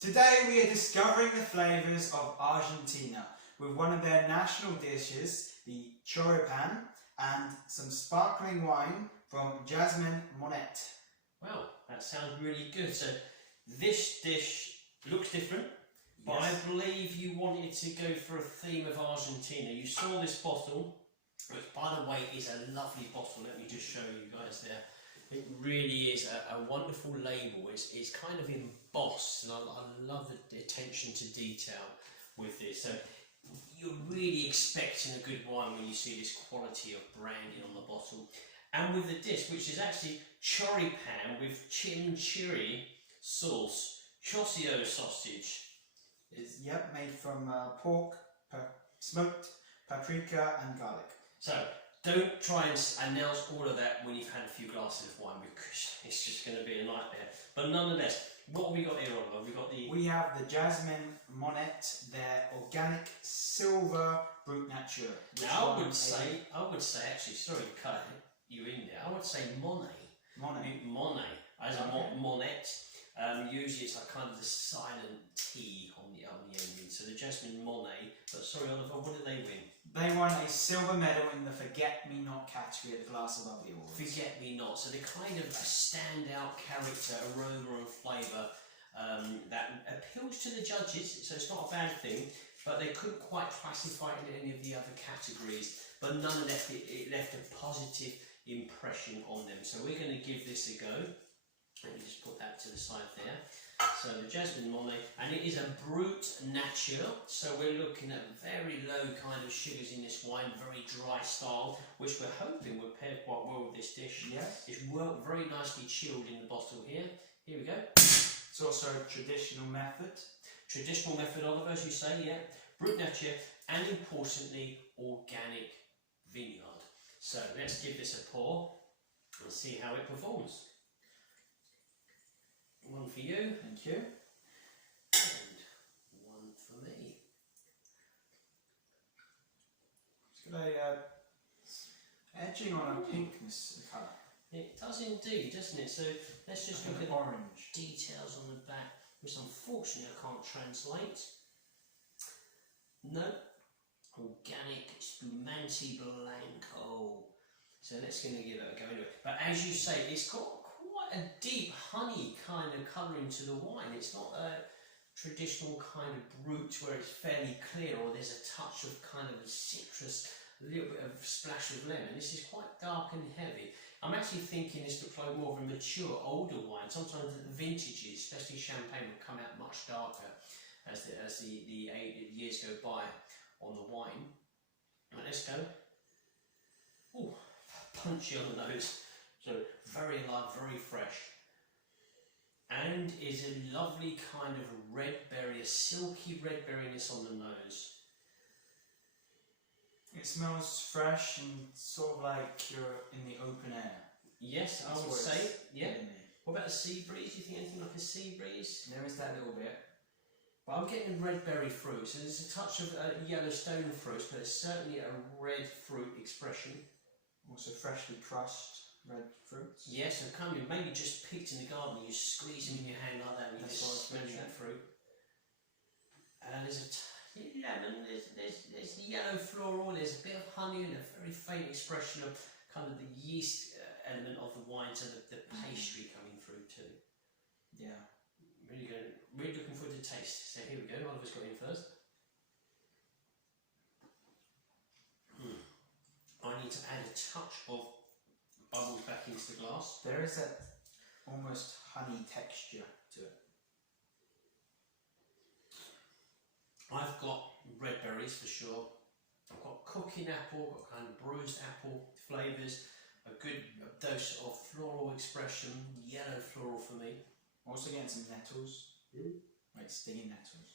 Today we are discovering the flavours of Argentina with one of their national dishes, the Choripan, and some sparkling wine from Jasmine Monet. Well, that sounds really good. So this dish looks different, but Yes. I believe you wanted to go for a theme of Argentina. You saw this bottle, which by the way is a lovely bottle. Let me just show you guys there. It really is a wonderful label. It's kind of embossed, and I love the attention to detail with this. So you're really expecting a good wine when you see this quality of branding on the bottle. And with the dish, which is actually Choripan with Chimichurri sauce, chorzio sausage. Yep, made from pork, smoked paprika and garlic. So don't try and announce all of that when you've had a few glasses of wine, because it's just going to be a nightmare. But nonetheless, what have we got here, Oliver? We have the Jasmine Monet, their organic silver Brut nature. Now I would say actually, sorry to cut you in there, I would say Monet. Monet, as a Monet. Usually it's like kind of the silent T on the ending. So the Jasmine Monet. But sorry, Oliver, what did they win? They won a silver medal in the Forget-Me-Not category at the Glass Above the Awards. Forget-Me-Not. So they're kind of a standout character, aroma and flavour that appeals to the judges. So it's not a bad thing. But they couldn't quite classify it in any of the other categories. But nonetheless, it left a positive impression on them. So we're going to give this a go. Let me just put that to the side there. So the Jasmine Monet, and it is a Brut nature, so we're looking at very low kind of sugars in this wine, very dry style, which we're hoping will pair quite well with this dish. Yes. It's very nicely chilled in the bottle here. Here we go. It's also a traditional method. Traditional method, Oliver, as you say, yeah. Brut nature, and importantly, organic vineyard. So let's give this a pour and see how it performs. One for you. Thank you. And one for me. It's got a edging on a pinkness colour. It does indeed, doesn't it? So let's just look at orange details on the back, which unfortunately I can't translate. No. Organic Spumante Blanco. So let's give it a go anyway. But as you say, it's got quite a deep honey kind of colouring to the wine. It's not a traditional kind of Brut where it's fairly clear, or there's a touch of kind of citrus, a little bit of splash of lemon. This is quite dark and heavy. I'm actually thinking this looks like more of a mature, older wine. Sometimes the vintages, especially champagne, will come out much darker as the years go by on the wine. Right, let's go. Ooh, punchy on the nose. So very alive, very fresh. And is a lovely kind of red berry, a silky red berryness on the nose. It smells fresh and sort of like you're in the open air. Yes, I would say, yeah. What about a sea breeze? Do you think anything like a sea breeze? There is that little bit. But I'm getting red berry fruit, so there's a touch of yellow stone fruit, but it's certainly a red fruit expression. Also freshly crushed red fruits. Yes, and kind of maybe just picked in the garden, you squeeze them in your hand like that and you just smell that fruit. And there's lemon, there's yellow floral, there's a bit of honey and a very faint expression of kind of the yeast element of the wine, so the pastry coming through too. Yeah. Really good. Really looking forward to taste. So here we go, Oliver's got in first. I need to add a touch of bubbles back into the glass. There is that almost honey texture to it. I've got red berries for sure. I've got cooking apple, got kind of bruised apple flavours, a good dose of floral expression, yellow floral for me. Also getting some nettles, like stinging nettles.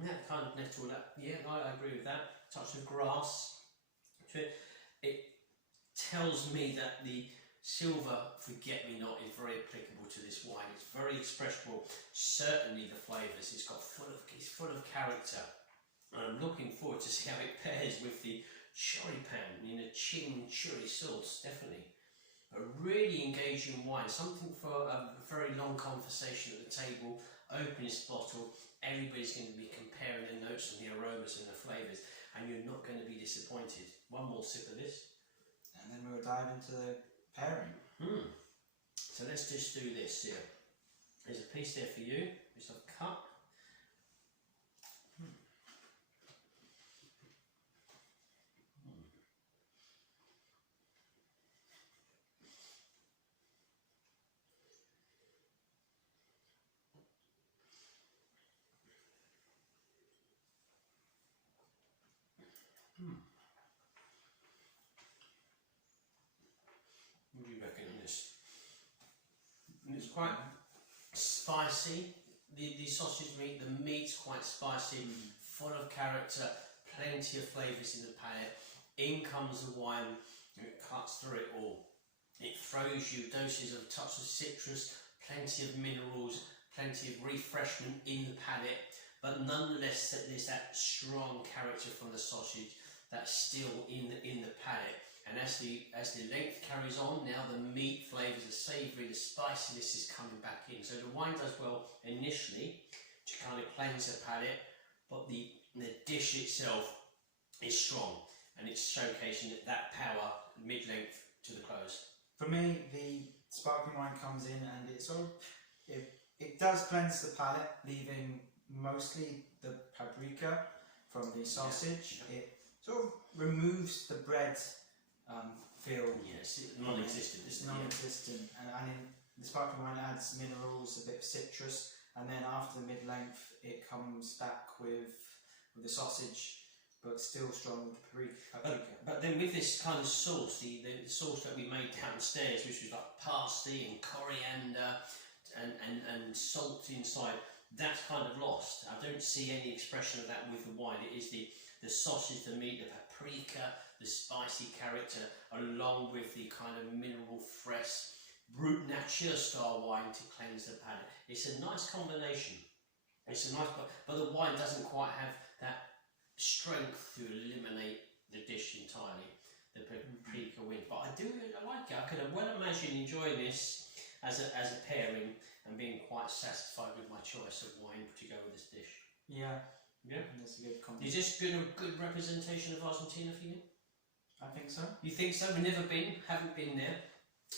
Yeah, kind of nettle that. Yeah, I agree with that. Touch of grass. It tells me that the silver Forget-Me-Not is very applicable to this wine. It's very expressive. Certainly the flavours. It's full of character. And I'm looking forward to see how it pairs with the Choripan in a Chimichurri sauce. Definitely. A really engaging wine, something for a very long conversation at the table open this bottle, everybody's going to be comparing the notes and the aromas and the flavours, and you're not going to be disappointed. One more sip of this. And then we'll dive into the pairing. So let's just do this here. There's a piece there for you, which I've cut. What do you reckon on this? And it's quite spicy. The sausage meat, the meat's quite spicy, full of character, plenty of flavours in the palate. In comes the wine, and it cuts through it all. It throws you doses of touch of citrus, plenty of minerals, plenty of refreshment in the palate, but nonetheless there's that strong character from the sausage that's still in the palate. And as the length carries on, now the meat flavours, the savoury, the spiciness is coming back in. So the wine does well initially to kind of cleanse the palate, but the dish itself is strong, and it's showcasing that power mid-length to the close. For me, the sparkling wine comes in and it does cleanse the palate, leaving mostly the paprika from the sausage. Yeah. It sort of removes the bread feel. Yes, it's non-existent. It's non-existent, and in the sparkling wine adds minerals, a bit of citrus, and then after the mid-length it comes back with the sausage, but still strong with the paprika. But then with this kind of sauce, the sauce that we made downstairs, which was like parsley and coriander and salt inside, that's kind of lost. I don't see any expression of that with the wine. It is the sausage, the meat, the paprika, the spicy character, along with the kind of mineral fresh Brut nature style wine to cleanse the palate. It's a nice combination. It's a nice, but the wine doesn't quite have that strength to eliminate the dish entirely. The paprika wins, but I like it. I could well imagine enjoying this as a pairing and being quite satisfied with my choice of wine to go with this dish. Yeah. Yeah. That's a good combination. Is this a good representation of Argentina for you? I think so. You think so? We've never been, haven't been there.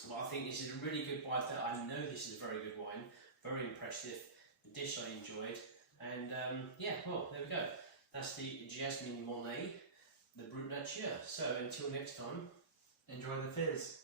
But I think this is a really good wine. I know this is a very good wine, very impressive. The dish I enjoyed, and yeah, well, there we go. That's the Jasmine Monet, the Brut Nature. So until next time, Enjoy the fizz.